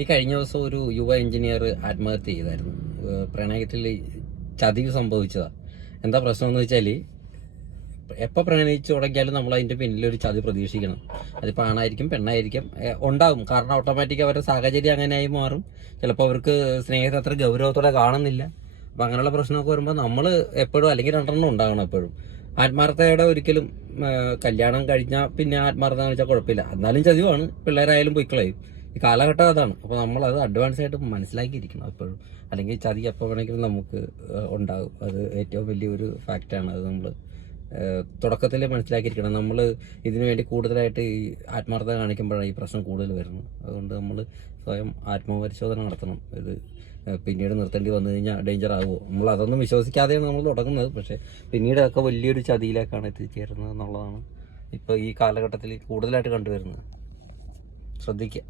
ഈ കഴിഞ്ഞ ദിവസം ഒരു യുവ എഞ്ചിനീയർ ആത്മഹത്യ ചെയ്തായിരുന്നു. പ്രണയത്തിൽ ചതി സംഭവിച്ചതാ. എന്താ പ്രശ്നം എന്ന് വെച്ചാൽ, എപ്പോൾ പ്രണയിച്ചു തുടങ്ങിയാലും നമ്മൾ അതിൻ്റെ പിന്നിലൊരു ചതി പ്രതീക്ഷിക്കണം. അതിപ്പോൾ ആണായിരിക്കും പെണ്ണായിരിക്കും ഉണ്ടാകും. കാരണം ഓട്ടോമാറ്റിക് അവരുടെ സാഹചര്യം അങ്ങനെയായി മാറും. ചിലപ്പോൾ അവർക്ക് സ്നേഹത്തെ അത്ര ഗൗരവത്തോടെ കാണുന്നില്ല. അപ്പം അങ്ങനെയുള്ള പ്രശ്നമൊക്കെ വരുമ്പോൾ നമ്മൾ എപ്പോഴും, അല്ലെങ്കിൽ രണ്ടെണ്ണം ഉണ്ടാകണം എപ്പോഴും. ആത്മാർത്ഥതയുടെ ഒരിക്കലും കല്യാണം കഴിഞ്ഞാൽ പിന്നെ ആത്മാർത്ഥത കാണിച്ചാൽ കുഴപ്പമില്ല, എന്നാലും ചതിവാണ്. പിള്ളേരായാലും പൊയ്ക്കളയും. ഈ കാലഘട്ടം അതാണ്. അപ്പോൾ നമ്മളത് അഡ്വാൻസ് ആയിട്ട് മനസ്സിലാക്കിയിരിക്കണം എപ്പോഴും. അല്ലെങ്കിൽ ചതി എപ്പോൾ വേണമെങ്കിലും നമുക്ക് ഉണ്ടാകും. അത് ഏറ്റവും വലിയൊരു ഫാക്റ്റാണ്. അത് നമ്മൾ തുടക്കത്തിൽ മനസ്സിലാക്കിയിരിക്കണം. നമ്മൾ ഇതിനു വേണ്ടി കൂടുതലായിട്ട് ഈ ആത്മാർത്ഥത കാണിക്കുമ്പോഴാണ് ഈ പ്രശ്നം കൂടുതൽ വരുന്നത്. അതുകൊണ്ട് നമ്മൾ സ്വയം ആത്മപരിശോധന നടത്തണം. ഇത് പിന്നീട് നിർത്തേണ്ടി വന്നു കഴിഞ്ഞാൽ ഡേഞ്ചർ ആകുമോ, നമ്മൾ അതൊന്നും വിശ്വസിക്കാതെയാണ് നമ്മൾ തുടങ്ങുന്നത്. പക്ഷേ പിന്നീട് അതൊക്കെ വലിയൊരു ചതിയിലേക്കാണ് എത്തിച്ചേരുന്നത് എന്നുള്ളതാണ് ഇപ്പോൾ ഈ കാലഘട്ടത്തിൽ കൂടുതലായിട്ട് കണ്ടുവരുന്നത്. ശ്രദ്ധിക്കുക.